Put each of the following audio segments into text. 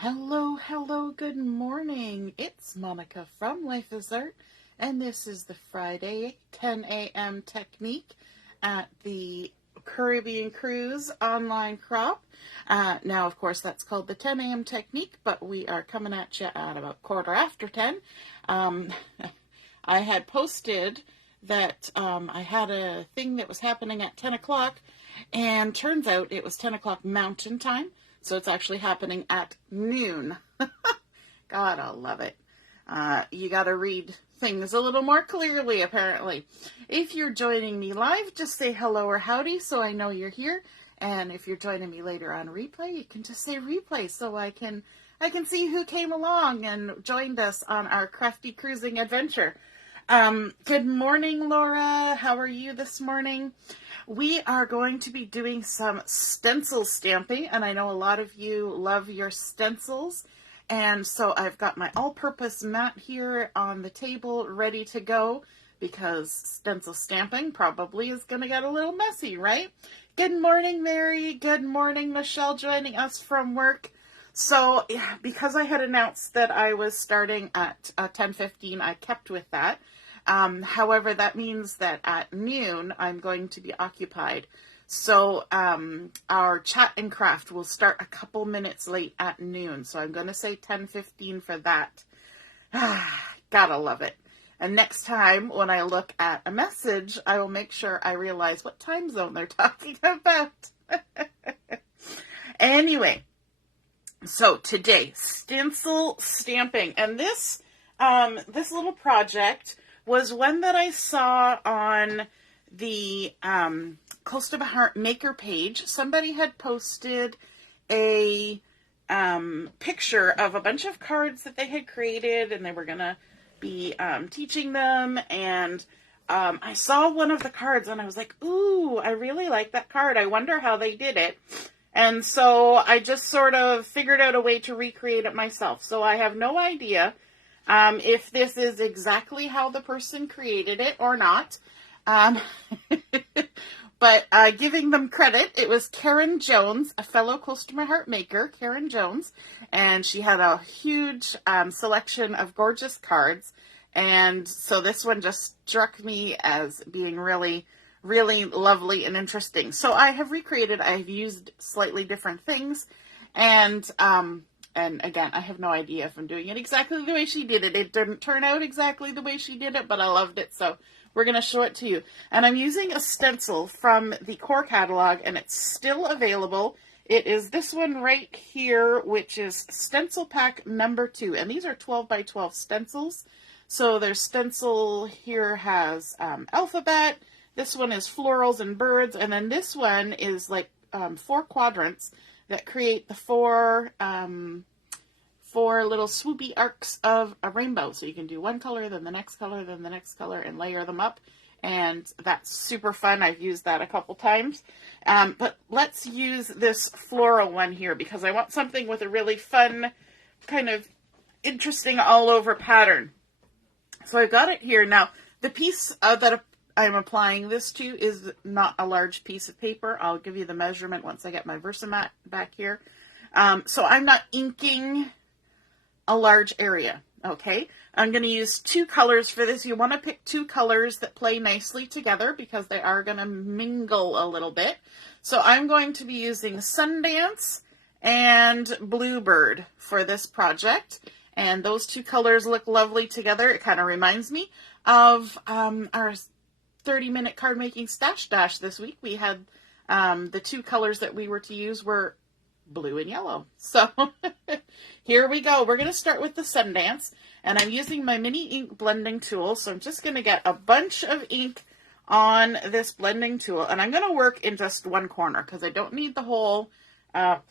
Hello, good morning. It's Monica from Life is Art, and this is the Friday 10 a.m. technique at the Caribbean Cruise online crop. Now, of course, that's called the 10 a.m. technique, but we are coming at you at about 10:15. I had posted that I had a thing that was happening at 10 o'clock, and turns out it was 10 o'clock Mountain Time. So it's actually happening at noon. God, I love it. You got to read things a little more clearly, apparently. If you're joining me live, just say hello or howdy so I know you're here. And if you're joining me later on replay, you can just say replay so I can see who came along and joined us on our crafty cruising adventure. Good morning, Laura. How are you this morning? We are going to be doing some stencil stamping, and I know a lot of you love your stencils. And so I've got my all-purpose mat here on the table ready to go because stencil stamping probably is going to get a little messy, right? Good morning, Mary. Good morning, Michelle, joining us from work. So because I had announced that I was starting at 10:15, I kept with that. However, that means that at noon, I'm going to be occupied. So our chat and craft will start a couple minutes late at noon. So I'm going to say 10:15 for that. Gotta love it. And next time when I look at a message, I will make sure I realize what time zone they're talking about. Anyway, so today, stencil stamping. And this little project was one that I saw on the Close to My Heart Maker page. Somebody had posted a picture of a bunch of cards that they had created, and they were going to be teaching them. And I saw one of the cards, and I was like, ooh, I really like that card. I wonder how they did it. And so I just sort of figured out a way to recreate it myself. So I have no idea if this is exactly how the person created it or not. But giving them credit, it was Karen Jones, a fellow Close to My Heart maker, Karen Jones, and she had a huge selection of gorgeous cards. And so this one just struck me as being really, really lovely and interesting. So I have recreated, I've used slightly different things, and again, I have no idea if I'm doing it exactly the way she did it. It didn't turn out exactly the way she did it, but I loved it, so we're going to show it to you. And I'm using a stencil from the core catalog, and it's still available. It is this one right here, which is Stencil Pack number 2, and these are 12 by 12 stencils. So their stencil here has alphabet, this one is florals and birds, and then this one is like 4 quadrants that create the four little swoopy arcs of a rainbow. So you can do one color, then the next color, then the next color, and layer them up. And that's super fun. I've used that a couple times. But let's use this floral one here because I want something with a really fun, kind of interesting all over pattern. So I've got it here. Now, the piece that I'm applying this to is not a large piece of paper. I'll give you the measurement once I get my Versamat back here. So I'm not inking a large area, okay? I'm going to use 2 colors for this. You want to pick 2 colors that play nicely together because they are going to mingle a little bit. So I'm going to be using Sundance and Bluebird for this project. And those 2 colors look lovely together. It kind of reminds me of our 30-minute card making stash dash this week. We had the 2 colors that we were to use were blue and yellow. So here we go. We're going to start with the Sundance, and I'm using my mini ink blending tool. So I'm just going to get a bunch of ink on this blending tool, and I'm going to work in just one corner because I don't need the whole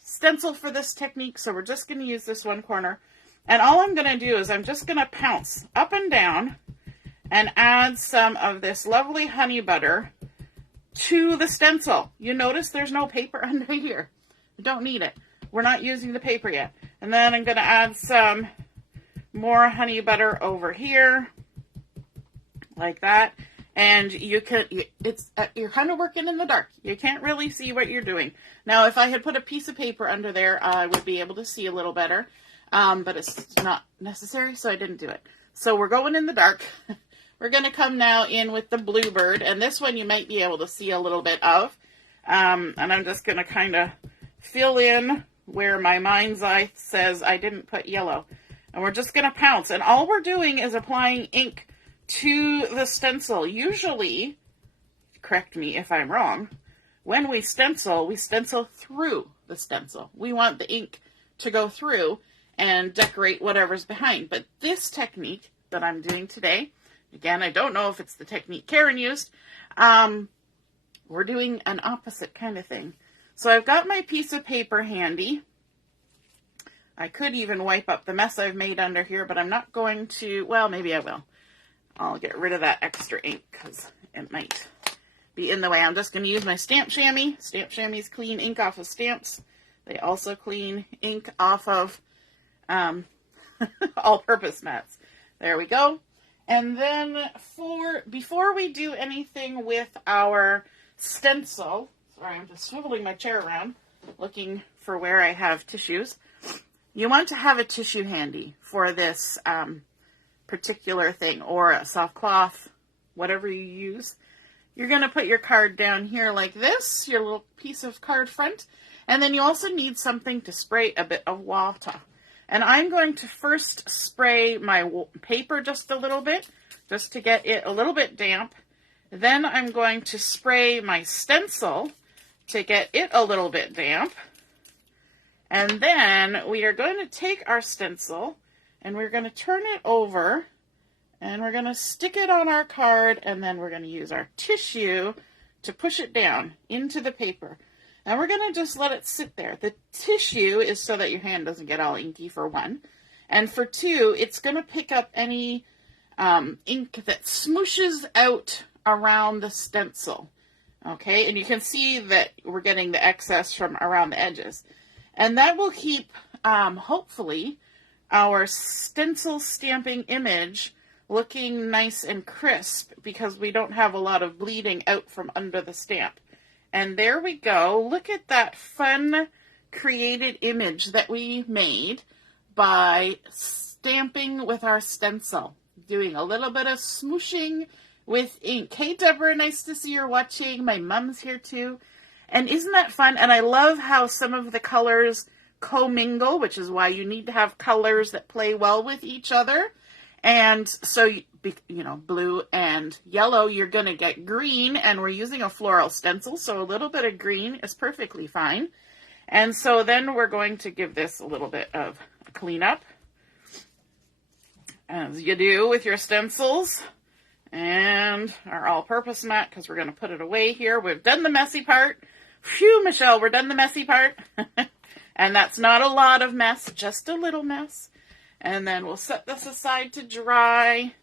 stencil for this technique. So we're just going to use this one corner, and all I'm going to do is I'm just going to pounce up and down and add some of this lovely honey butter to the stencil. You notice there's no paper under here. We don't need it. We're not using the paper yet. And then I'm going to add some more honey butter over here, like that. and you're kind of working in the dark. You can't really see what you're doing. Now, if I had put a piece of paper under there, I would be able to see a little better, but it's not necessary, so I didn't do it. So we're going in the dark. We're going to come now in with the Bluebird, and this one you might be able to see a little bit of, and I'm just going to kind of fill in where my mind's eye says I didn't put yellow. And we're just going to pounce. And all we're doing is applying ink to the stencil. Usually, correct me if I'm wrong, when we stencil through the stencil. We want the ink to go through and decorate whatever's behind. But this technique that I'm doing today, again, I don't know if it's the technique Karen used, we're doing an opposite kind of thing. So I've got my piece of paper handy. I could even wipe up the mess I've made under here, but I'm not going to. Well, maybe I will. I'll get rid of that extra ink because it might be in the way. I'm just going to use my stamp chamois. Stamp chamois clean ink off of stamps. They also clean ink off of all-purpose mats. There we go. And then before we do anything with our stencil, sorry, I'm just swiveling my chair around, looking for where I have tissues. You want to have a tissue handy for this particular thing, or a soft cloth, whatever you use. You're going to put your card down here like this, your little piece of card front, and then you also need something to spray a bit of water. And I'm going to first spray my paper just a little bit, just to get it a little bit damp. Then I'm going to spray my stencil to get it a little bit damp. And then we are going to take our stencil and we're going to turn it over and we're going to stick it on our card, and then we're going to use our tissue to push it down into the paper. And we're going to just let it sit there. The tissue is so that your hand doesn't get all inky, for one. And for two, it's going to pick up any ink that smooshes out around the stencil. Okay, and you can see that we're getting the excess from around the edges. And that will keep, hopefully, our stencil stamping image looking nice and crisp, because we don't have a lot of bleeding out from under the stamp. And there we go. Look at that fun created image that we made by stamping with our stencil. Doing a little bit of smooshing with ink. Hey, Deborah, nice to see you're watching. My mom's here too. And isn't that fun? And I love how some of the colors commingle, which is why you need to have colors that play well with each other. And so, you know, blue and yellow, you're going to get green, and we're using a floral stencil, so a little bit of green is perfectly fine. And so then we're going to give this a little bit of a cleanup, as you do with your stencils. And our all-purpose mat, because we're going to put it away here. We've done the messy part. Phew, Michelle, we're done the messy part. And that's not a lot of mess, just a little mess. And then we'll set this aside to dry.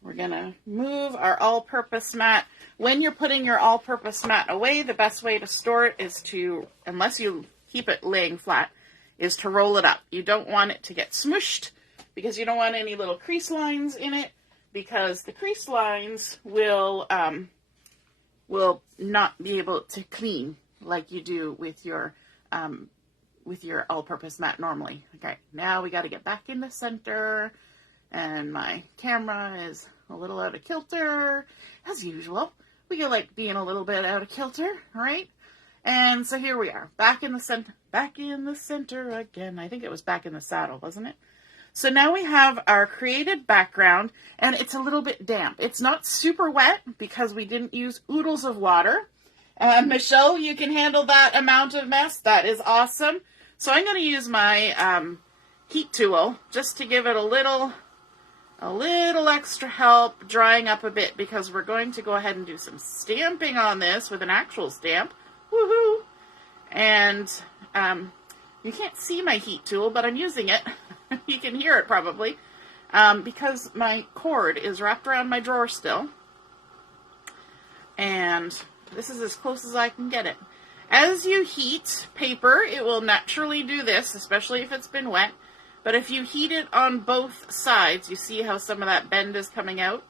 We're going to move our all-purpose mat. When you're putting your all-purpose mat away, the best way to store it is to, unless you keep it laying flat, is to roll it up. You don't want it to get smooshed, because you don't want any little crease lines in it, because the crease lines will not be able to clean like you do with your all-purpose mat normally. Okay, now we got to get back in the center, and my camera is a little out of kilter, as usual. We get like being a little bit out of kilter, right? And so here we are, back in the center again. I think it was back in the saddle, wasn't it? So now we have our created background, and it's a little bit damp. It's not super wet because we didn't use oodles of water. Michelle, you can handle that amount of mess. That is awesome. So I'm going to use my heat tool just to give it a little extra help drying up a bit, because we're going to go ahead and do some stamping on this with an actual stamp. Woohoo! And you can't see my heat tool, but I'm using it. You can hear it probably, because my cord is wrapped around my drawer still. And this is as close as I can get it. As you heat paper, it will naturally do this, especially if it's been wet. But if you heat it on both sides, you see how some of that bend is coming out.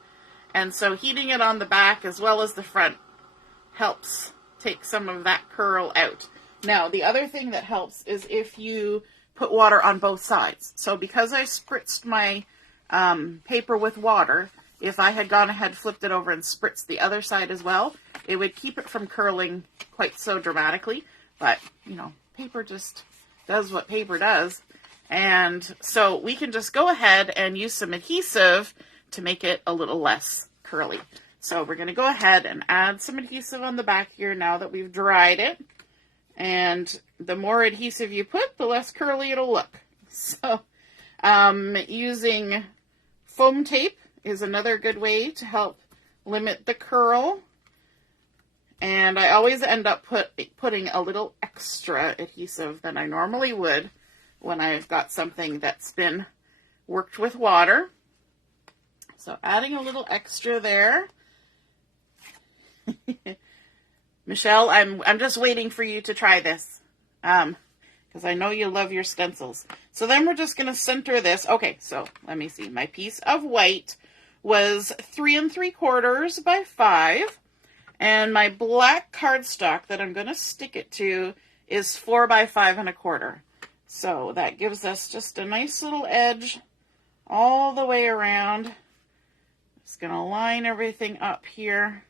And so heating it on the back as well as the front helps take some of that curl out. Now, the other thing that helps is if you put water on both sides. So because I spritzed my paper with water, if I had gone ahead, flipped it over, and spritzed the other side as well, it would keep it from curling quite so dramatically. But, you know, paper just does what paper does. And so we can just go ahead and use some adhesive to make it a little less curly. So we're going to go ahead and add some adhesive on the back here now that we've dried it. And the more adhesive you put, the less curly it'll look. So using foam tape is another good way to help limit the curl. And I always end up putting a little extra adhesive than I normally would when I've got something that's been worked with water. So adding a little extra there. Michelle, I'm just waiting for you to try this, because I know you love your stencils. So then we're just going to center this. Okay, so let me see. My piece of white was 3 3/4 by 5, and my black cardstock that I'm going to stick it to is 4 by 5 1/4. So that gives us just a nice little edge all the way around. Just going to line everything up here.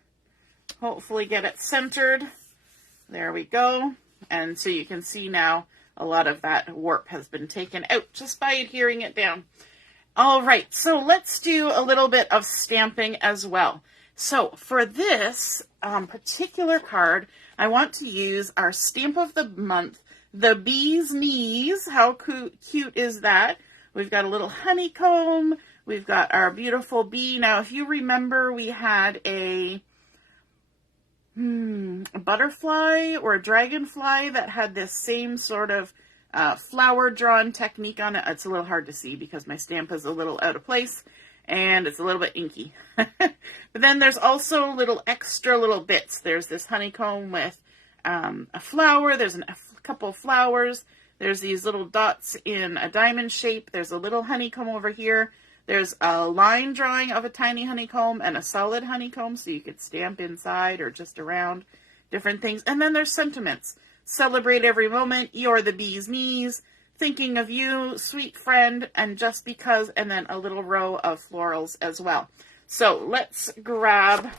Hopefully get it centered. There we go. And so you can see now a lot of that warp has been taken out just by adhering it down. All right, so let's do a little bit of stamping as well. So for this particular card, I want to use our stamp of the month, the Bee's Knees. How cute is that? We've got a little honeycomb. We've got our beautiful bee. Now, if you remember, we had a butterfly or a dragonfly that had this same sort of flower drawn technique on it. It's a little hard to see because my stamp is a little out of place and it's a little bit inky. But then there's also little extra little bits. There's this honeycomb with a flower. There's a couple of flowers. There's these little dots in a diamond shape. There's a little honeycomb over here. There's a line drawing of a tiny honeycomb and a solid honeycomb, so you could stamp inside or just around different things. And then there's sentiments. Celebrate every moment. You're the bee's knees. Thinking of you, sweet friend, and just because, and then a little row of florals as well. So let's grab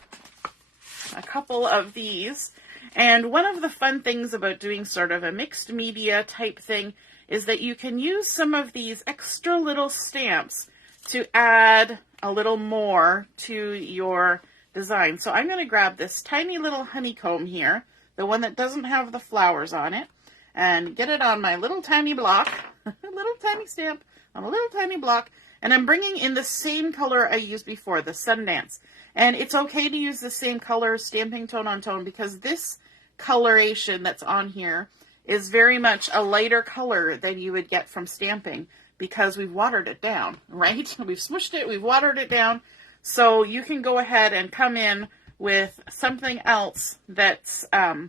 a couple of these. And one of the fun things about doing sort of a mixed media type thing is that you can use some of these extra little stamps to add a little more to your design. So I'm going to grab this tiny little honeycomb here, the one that doesn't have the flowers on it, and get it on my little tiny block, a little tiny stamp on a little tiny block, and I'm bringing in the same color I used before, the Sundance. And it's okay to use the same color, stamping tone on tone, because this coloration that's on here is very much a lighter color than you would get from stamping, because we've watered it down, right? We've smushed it, we've watered it down. So you can go ahead and come in with something else that's a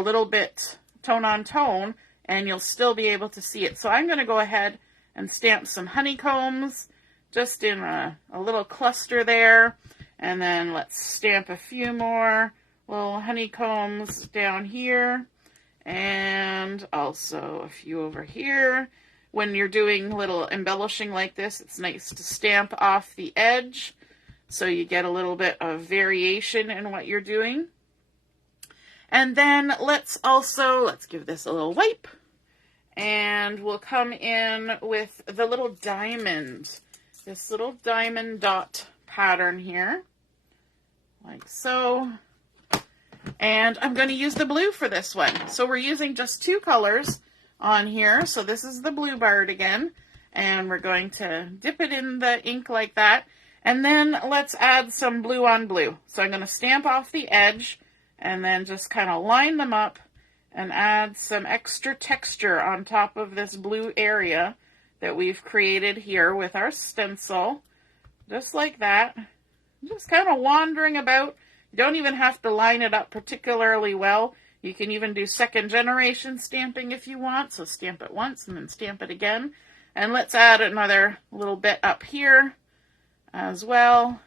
little bit tone on tone, and you'll still be able to see it. So I'm going to go ahead and stamp some honeycombs just in a little cluster there. And then let's stamp a few more little honeycombs down here. And also a few over here. When you're doing little embellishing like this, it's nice to stamp off the edge so you get a little bit of variation in what you're doing. And then let's give this a little wipe, and we'll come in with the little diamond, this little diamond dot pattern here, like so. And I'm going to use the blue for this one. So we're using just 2 colors on here. So this is the Bluebird again, and we're going to dip it in the ink like that. And then let's add some blue on blue. So I'm going to stamp off the edge and then just kind of line them up and add some extra texture on top of this blue area that we've created here with our stencil. Just like that. Just kind of wandering about. You don't even have to line it up particularly well. You can even do second generation stamping if you want. So stamp it once and then stamp it again. And let's add another little bit up here as well.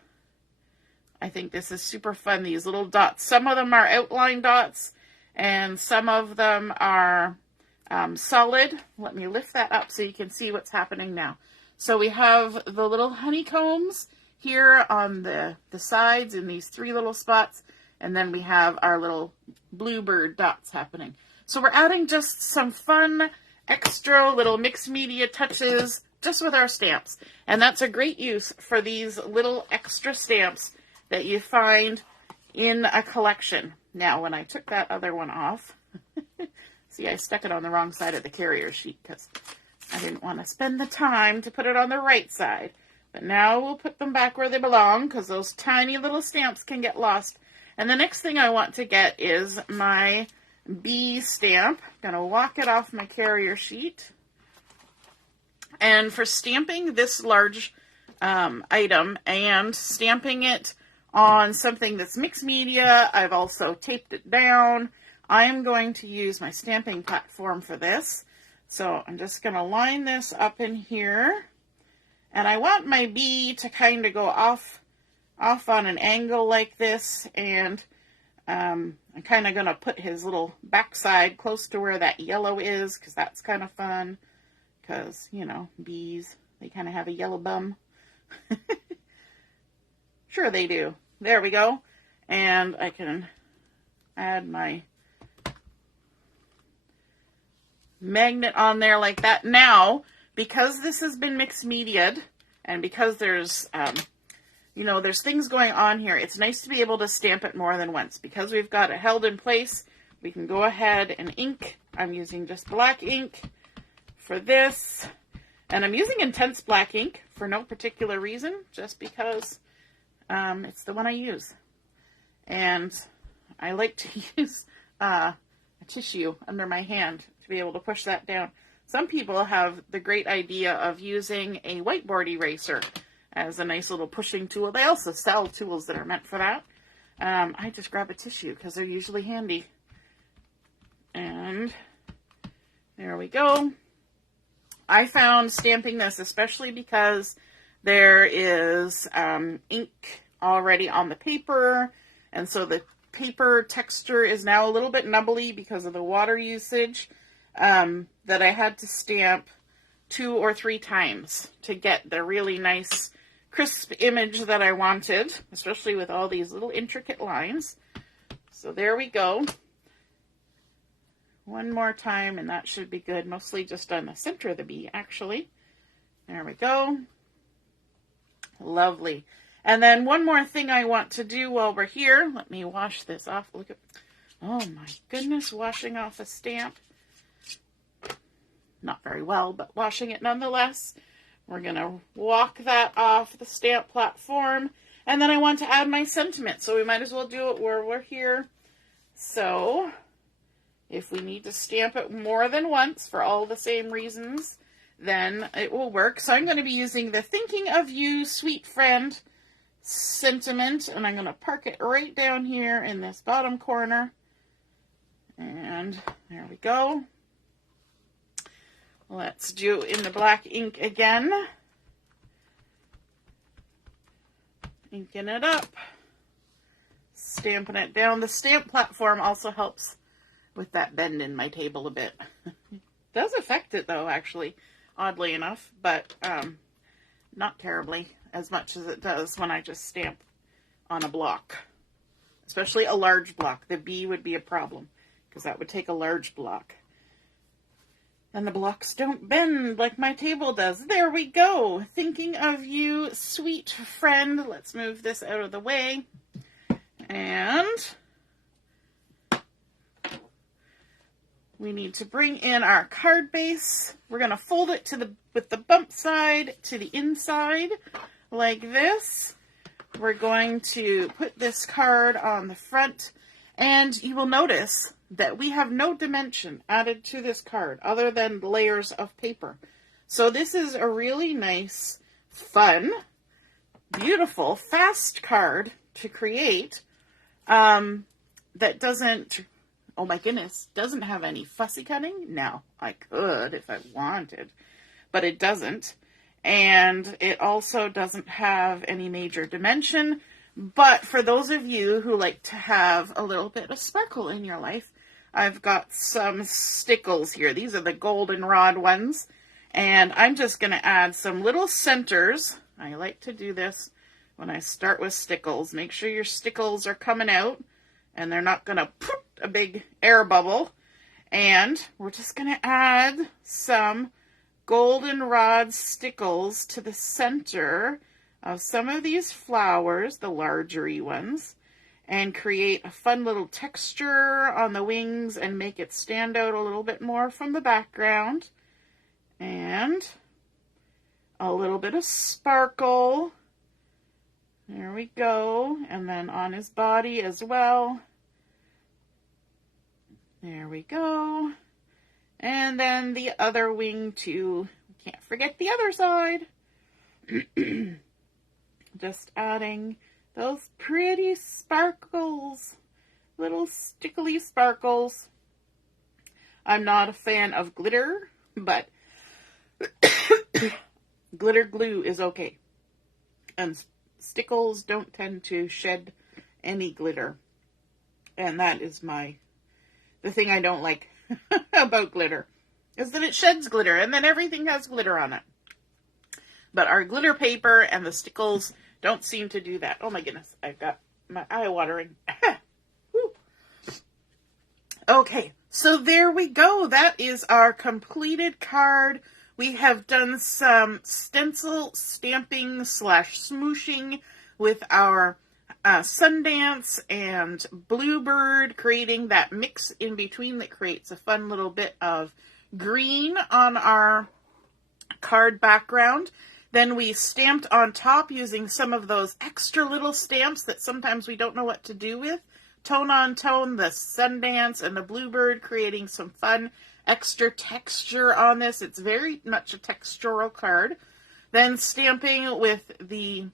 I think this is super fun, these little dots. Some of them are outline dots, and some of them are solid. Let me lift that up so you can see what's happening now. So we have the little honeycombs here on the sides in these 3 little spots, and then we have our little bluebird dots happening. So we're adding just some fun, extra little mixed media touches just with our stamps. And that's a great use for these little extra stamps that you find in a collection. Now, when I took that other one off, see, I stuck it on the wrong side of the carrier sheet because I didn't want to spend the time to put it on the right side. But now we'll put them back where they belong because those tiny little stamps can get lost. And the next thing I want to get is my bee stamp. I'm going to walk it off my carrier sheet. And for stamping this large item and stamping it on something that's mixed media, I've also taped it down. I'm going to use my stamping platform for this. So I'm just going to line this up in here. And I want my bee to kind of go off on an angle like this. And I'm kind of going to put his little backside close to where that yellow is, because that's kind of fun. Because, you know, bees, they kind of have a yellow bum. Sure they do. There we go. And I can add my magnet on there like that. Now, because this has been mixed media'd, and because there's, you know, there's things going on here, it's nice to be able to stamp it more than once. Because we've got it held in place, we can go ahead and ink. I'm using just black ink for this. And I'm using intense black ink for no particular reason, just because it's the one I use. And I like to use a tissue under my hand to be able to push that down. Some people have the great idea of using a whiteboard eraser as a nice little pushing tool. They also sell tools that are meant for that. I just grab a tissue because they're usually handy. And there we go. I found stamping this, especially because there is ink already on the paper, and so the paper texture is now a little bit nubbly because of the water usage, that I had to stamp 2 or 3 times to get the really nice crisp image that I wanted, especially with all these little intricate lines. So there we go. One more time, and that should be good. Mostly just on the center of the bee, actually. There we go. Lovely. And then one more thing I want to do while we're here. Let me wash this off. Look at, oh my goodness, washing off a stamp. Not very well, but washing it nonetheless. We're going to walk that off the stamp platform. And then I want to add my sentiment, so we might as well do it where we're here. So if we need to stamp it more than once for all the same reasons, then it will work. So I'm going to be using the Thinking of You, Sweet Friend sentiment, and I'm going to park it right down here in this bottom corner. And there we go. Let's do in the black ink again. Inking it up. Stamping it down. The stamp platform also helps with that bend in my table a bit. Does affect it though, actually, oddly enough, but not terribly as much as it does when I just stamp on a block, especially a large block. The bee would be a problem because that would take a large block. And the blocks don't bend like my table does. There we go. Thinking of You, Sweet Friend. Let's move this out of the way. And we need to bring in our card base. We're going to fold it to with the bump side to the inside like this. We're going to put this card on the front, and you will notice that we have no dimension added to this card other than layers of paper. So this is a really nice, fun, beautiful, fast card to create that doesn't, oh my goodness, doesn't have any fussy cutting. Now, I could if I wanted, but it doesn't. And it also doesn't have any major dimension, But for those of you who like to have a little bit of sparkle in your life, I've got some stickles here. These are the goldenrod ones. And I'm just going to add some little centers. I like to do this when I start with stickles. Make sure your stickles are coming out and they're not going to put a big air bubble. And we're just going to add some goldenrod stickles to the center of some of these flowers, the largery ones, and create a fun little texture on the wings and make it stand out a little bit more from the background. And a little bit of sparkle. There we go. And then on his body as well. There we go. And then the other wing too. Can't forget the other side. Just adding those pretty sparkles. Little stickly sparkles. I'm not a fan of glitter, but glitter glue is okay. And stickles don't tend to shed any glitter. And that is the thing I don't like about glitter, is that it sheds glitter and then everything has glitter on it. But our glitter paper and the stickles don't seem to do that. Oh my goodness, I've got my eye watering. Okay, so there we go. That is our completed card. We have done some stencil stamping / smooshing with our Sundance and Bluebird, creating that mix in between that creates a fun little bit of green on our card background. Then we stamped on top using some of those extra little stamps that sometimes we don't know what to do with. Tone on tone, the Sundance and the Bluebird, creating some fun extra texture on this. It's very much a textural card. Then stamping with the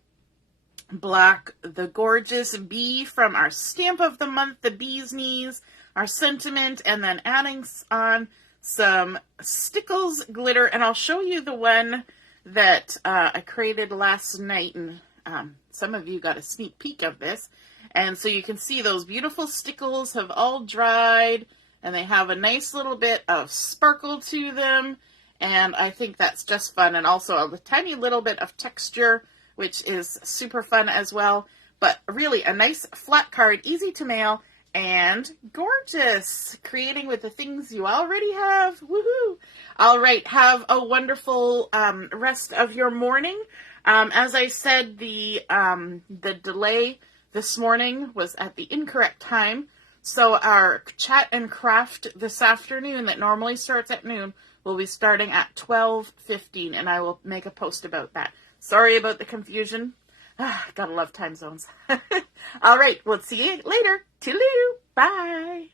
black, the gorgeous bee from our stamp of the month, the bee's knees, our sentiment, and then adding on some Stickles glitter. And I'll show you the one that I created last night, and some of you got a sneak peek of this. And so you can see those beautiful stickles have all dried, and they have a nice little bit of sparkle to them. And I think that's just fun. And also a tiny little bit of texture, which is super fun as well. But really a nice flat card, easy to mail, and gorgeous. Creating with the things you already have. Woohoo! All right, have a wonderful rest of your morning. As I said, the delay this morning was at the incorrect time. So our chat and craft this afternoon that normally starts at noon will be starting at 12:15, and I will make a post about that. Sorry about the confusion. Gotta love time zones. All right, we'll see you later. Toodaloo. Bye.